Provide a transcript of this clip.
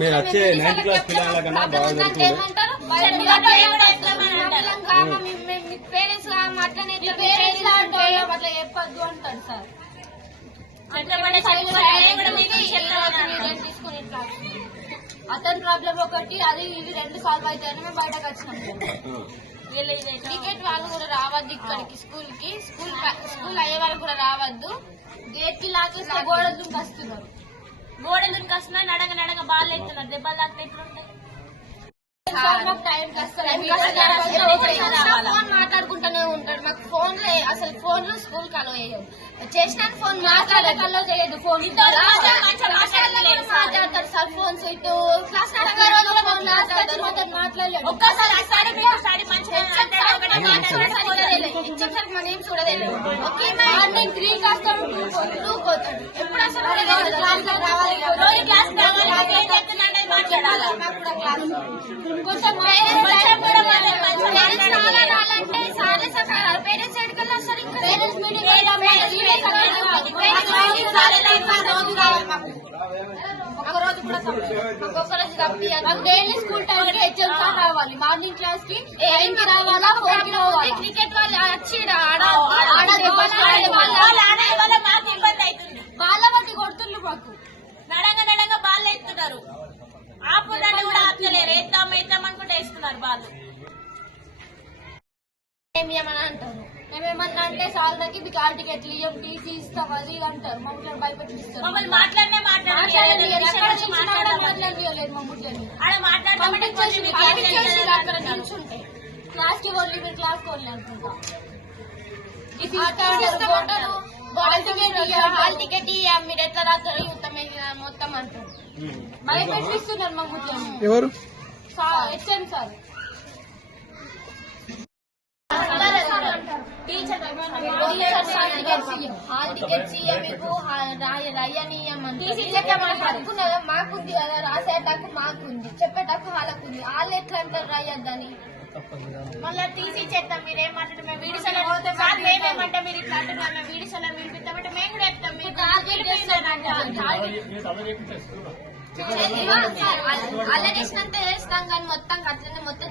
మీరు వచ్చే 9th class పిల్లల కన్నా బాగా జరుగుతుంది. పేరెంట్స్ అట్లనే చెప్పొద్దు అంటారు సార్. అతని ప్రాబ్లం ఒకటి, అది ఇది 2 సాల్వ్ అవుతాయని మేము బయటకు వచ్చినాం. టికెట్ వాళ్ళు కూడా రావద్దు ఇక్కడికి స్కూల్ అయ్యే వాళ్ళు కూడా రావద్దు. గేట్ కి లాకేస్తే గోడలు దుంకొస్తున్నారు. నడగ బాల్ అవుతున్నారు. దెబ్బలు తాకితే ఎట్లుంటాయి? ఫోన్ మాట్లాడుకుంటూనే ఉంటాడు. మాకు ఫోన్లో అసలు ఫోన్లు స్కూల్ కలో వేయదు. చేసిన ఫోన్ మాట్లాడే కల్లో చేయదు. ఫోన్ మాట్లాడతారు సార్. ఫోన్స్ ఇటు క్లాస్ మాట్లాడలేదు. మనం ఏం చూడలేదు. ఓకే మార్నింగ్ 3 కాస్తాడు, 2 పోతాడు. ఎప్పుడు అసలు కొంచెం పేరెంట్స్ ఎడుకల్లో వస్తారు. ఇంకా పేరెంట్స్ మీటింగ్ ఒక్కరోజు కూడా ఒక్కరోజు తప్ప డైలీ స్కూల్ టైం కి హెచ్ఎం రావాలి. మార్నింగ్ క్లాస్ కి 9 కి రావాలా, 4 కి రావాలి. క్రికెట్ వాళ్ళు వచ్చి బాల బట్టి కొడుతుండ్రు. మాకు నడంగా బాల్ ఎత్తున్నారు. ఆపుదాన్ని కూడా ఆపలేరు. ఎత్తాం అనుకుంటే వేస్తున్నారు బాల్. ఏమేమని అంటారు. మేమేమన్నా అంటే సాలరీకి మీకు ఆల్ టికెట్లు ఇవ్వం, టీసీ ఇస్తాం, అది అంటారు. మమ్మల్ని భయపెట్టిస్తారు. మమ్మల్ని మాట్లాడలేదు. అక్కడ నిల్చుంటే క్లాస్ కి ఓన్లీ మీరు క్లాస్ కోన్లీ అనుకుంటాం. హాల్ టికెట్ మీరు ఎట్లా రాస్తారు మొత్తం అంటారు. భయపెట్టిస్తున్నారు మా ముద్దని. ఎవరు? HM sir. హాల్ టికెట్స్ ఇయ్య మీకు రాయనీయమని అనుకున్నదా? మాకుంది కదా, రాసేటకు మాకుంది, చెప్పేటకు వాళ్ళకుంది. వాళ్ళు ఎట్లా అంటారు రాయద్దని? మళ్ళీ టీసీ చేద్దాం. మీరేమంటారు? మేము వీడిసోలో మేమేమంటే మీరు ఇట్లా అంటున్నారు. మేము వీడిసోలో వినిపిస్తామంటే మేము కూడా చెప్తాం. మీకు అల్లనేసినంత చేస్తాం కానీ మొత్తం అట్లనే మొత్తం